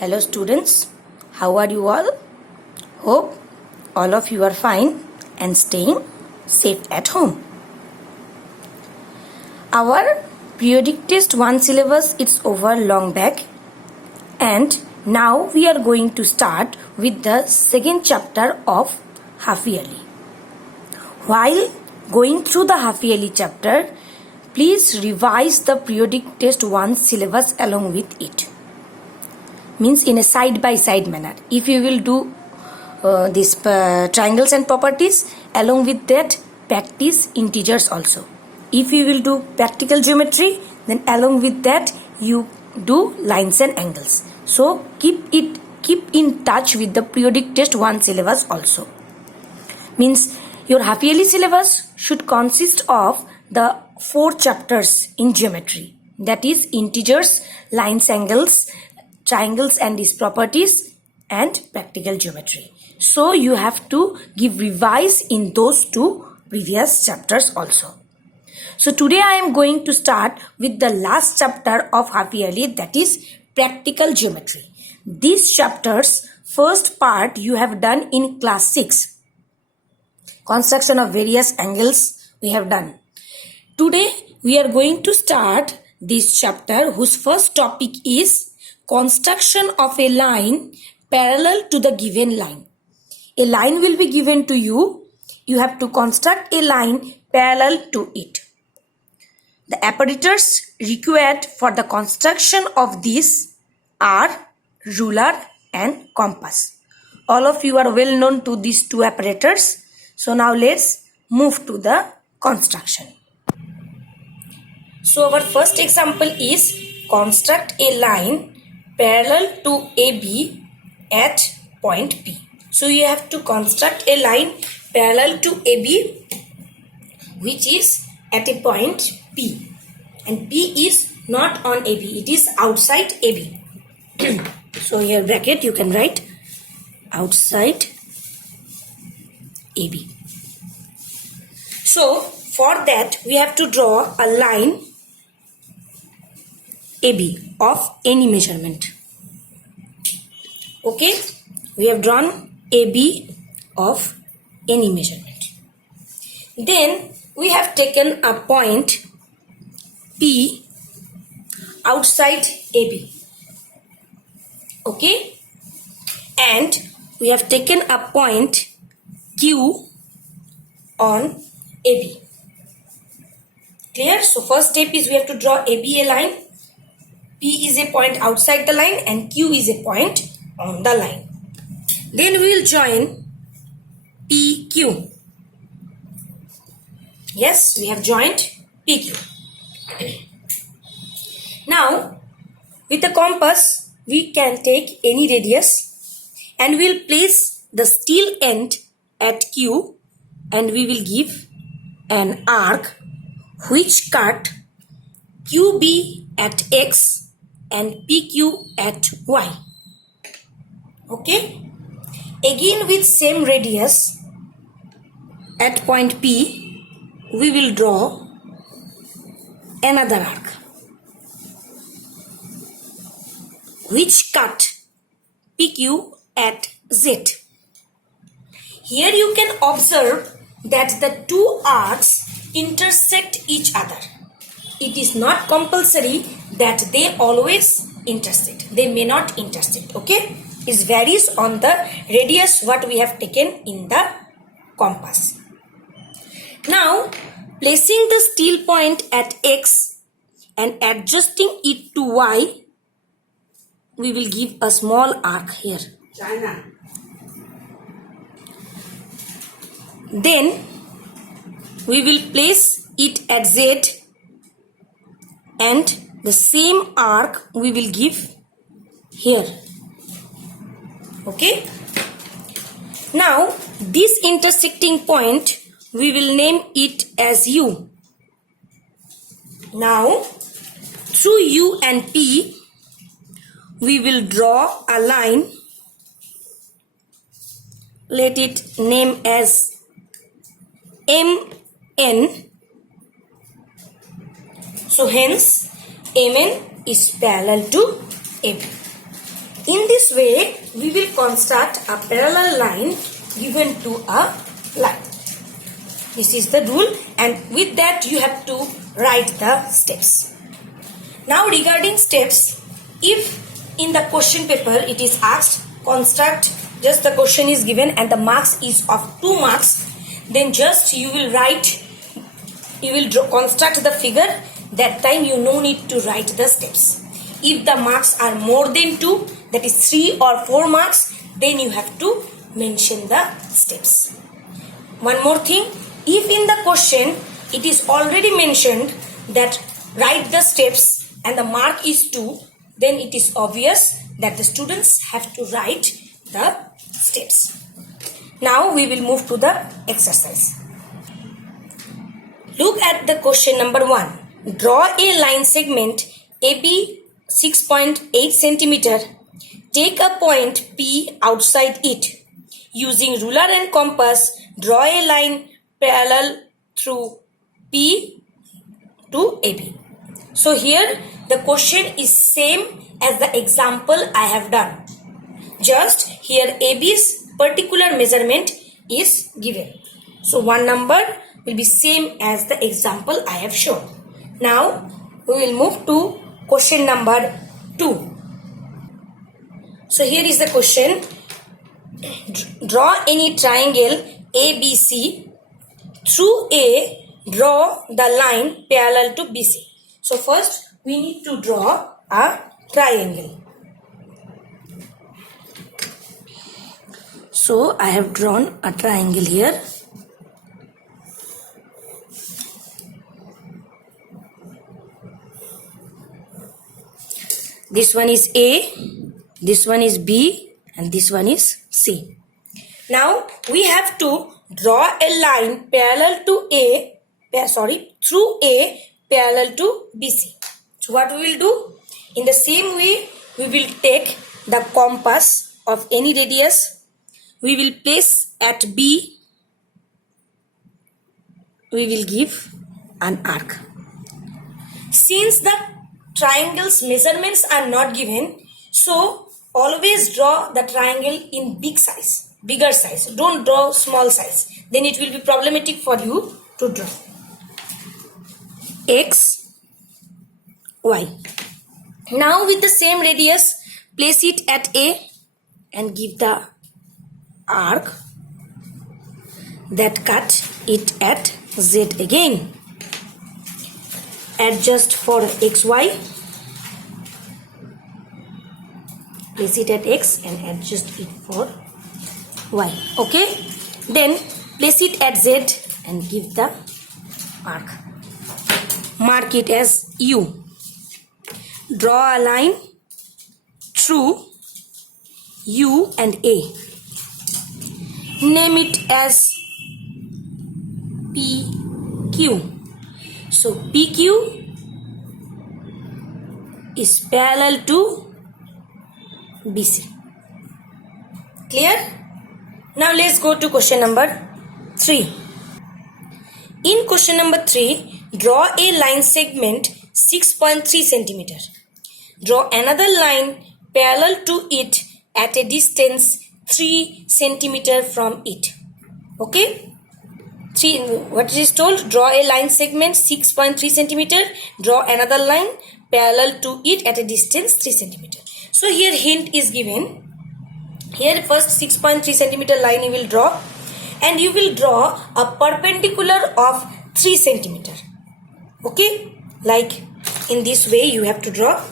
Hello students, how are you all? Hope all of you are fine and staying safe at home. Our periodic test 1 syllabus is over long back, and now we are going to start with the second chapter of half yearly. While going through the half yearly chapter, please revise the periodic test 1 syllabus along with it. Means in a side by side manner. If you will do these triangles and properties, along with that practice integers also. If you will do practical geometry, then along with that you do lines and angles. So keep in touch with the periodic test 1 syllabus also. Means your half yearly syllabus should consist of the 4 chapters in geometry, that is integers, lines, angles, triangles and its properties, and practical geometry. So you have to give revise in those 2 previous chapters also. So today I am going to start with the last chapter of half yearly, that is practical geometry. This chapter's first part you have done in class 6. Construction of various angles we have done. Today we are going to start this chapter whose first topic is construction of a line parallel to the given line. A line will be given to you. You have to construct a line parallel to it. The apparatus required for the construction of this are ruler and compass. All of you are well known to these 2 apparatus. So now let's move to the construction. So our first example is construct a line parallel to AB at point P. So you have to construct a line parallel to AB which is at a point P, and P is not on AB, it is outside AB. So here bracket you can write outside AB. So for that we have to draw a line AB of any measurement. Okay, we have drawn AB of any measurement. Then we have taken a point P outside AB. Okay, and we have taken a point Q on AB. Clear? So first step is we have to draw AB a line. P is a point outside the line and Q is a point on the line. Then we will join PQ. Yes, we have joined PQ. Now, with a compass, we can take any radius and we will place the steel end at Q, and we will give an arc which cut QB at X and PQ at Y. Okay. Again with same radius at point P, we will draw another arc which cut PQ at Z. Here you can observe that the 2 arcs intersect each other. It is not compulsory that they always intersect. They may not intersect. Okay. It varies on the radius what we have taken in the compass. Now placing the steel point at X and adjusting it to Y, we will give a small arc here. China. Then we will place it at Z, and the same arc we will give here. Okay. Now this intersecting point we will name it as U. Now through U and P we will draw a line. Let it name as MN. So hence MN is parallel to AB. In this way, we will construct a parallel line given to a line. This is the rule, and with that you have to write the steps. Now regarding steps, if in the question paper it is asked construct, just the question is given and the marks is of 2 marks, then just you will construct the figure. That time you no need to write the steps. If the marks are more than 2, that is 3 or 4 marks, then you have to mention the steps. One more thing, if in the question it is already mentioned that write the steps and the mark is 2, then it is obvious that the students have to write the steps. Now we will move to the exercise. Look at the question number 1. Draw a line segment AB 6.8 cm. Take a point P outside it. Using ruler and compass, draw a line parallel through P to AB. So here the question is same as the example I have done. Just here AB's particular measurement is given. So one number will be same as the example I have shown. Now we will move to question number 2. So here is the question. Draw any triangle ABC. Through A, draw the line parallel to BC. So first we need to draw a triangle. So I have drawn a triangle here. This one is A, this one is B, and this one is C. Now we have to draw a line parallel to through A parallel to BC. So what we will do? In the same way, we will take the compass of any radius. We will place at B. We will give an arc. Since the triangle's measurements are not given, so always draw the triangle in bigger size. Don't draw small size. Then it will be problematic for you to draw. X, Y. Now with the same radius, place it at A and give the arc that cut it at Z again. Adjust for XY. Place it at X and adjust it for Y. Okay. Then place it at Z and give the arc. Mark it as U. Draw a line through U and A. Name it as PQ. So PQ is parallel to BC. Clear? Now let's go to question number 3. In question number 3, draw a line segment 6.3 cm. Draw another line parallel to it at a distance 3 cm from it. Okay? What is told? Draw a line segment 6.3 cm. Draw another line parallel to it at a distance 3 cm. So here hint is given. Here first 6.3 cm line you will draw, and you will draw a perpendicular of 3 cm. Okay? Like in this way you have to draw.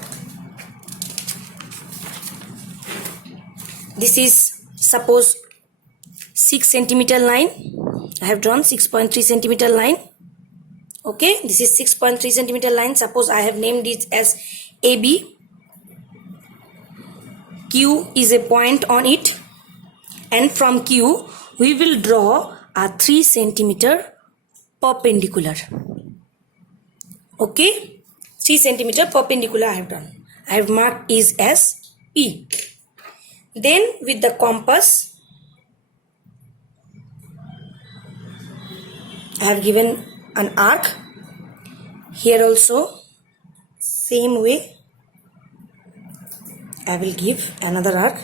This is suppose 6 cm line. I have drawn 6.3 cm line. Okay, this is 6.3 cm line. Suppose I have named it as AB. Q is a point on it, and from Q we will draw a 3 cm perpendicular. Okay, 3 cm perpendicular I have done. I have marked is as P. Then with the compass I have given an arc. Here also same way I will give another arc.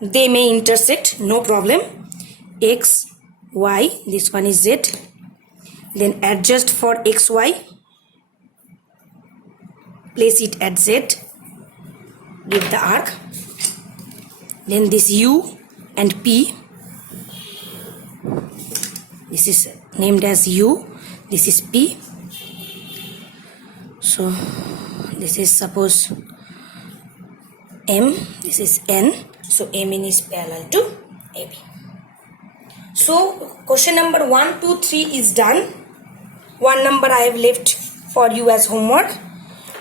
They may intersect, no problem. X, Y, this one is Z. Then adjust for X, Y. Place it at Z. Give the arc. Then this U and P. This is named as U. This is P. So this is suppose M. This is N. So MN is parallel to AB. So question number 1, 2, 3 is done. 1 number I have left for you as homework.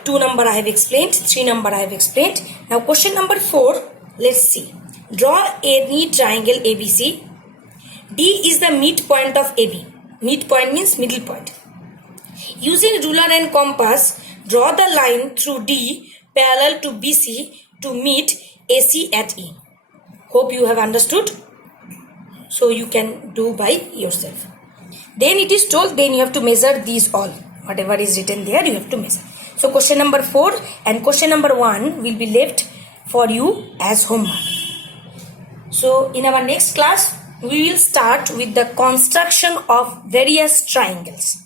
2 number I have explained. 3 number I have explained. Now question number 4. Let's see. Draw any triangle ABC. D is the midpoint of AB. Midpoint means middle point. Using ruler and compass, draw the line through D parallel to BC to meet AC at E. Hope you have understood. So you can do by yourself. Then it is told, then you have to measure these all. Whatever is written there, you have to measure. So question number 4 and question number 1 will be left for you as homework. So in our next class, we will start with the construction of various triangles.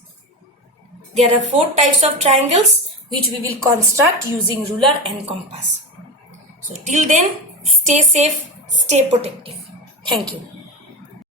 There are 4 types of triangles which we will construct using ruler and compass. So till then, stay safe, stay protective. Thank you.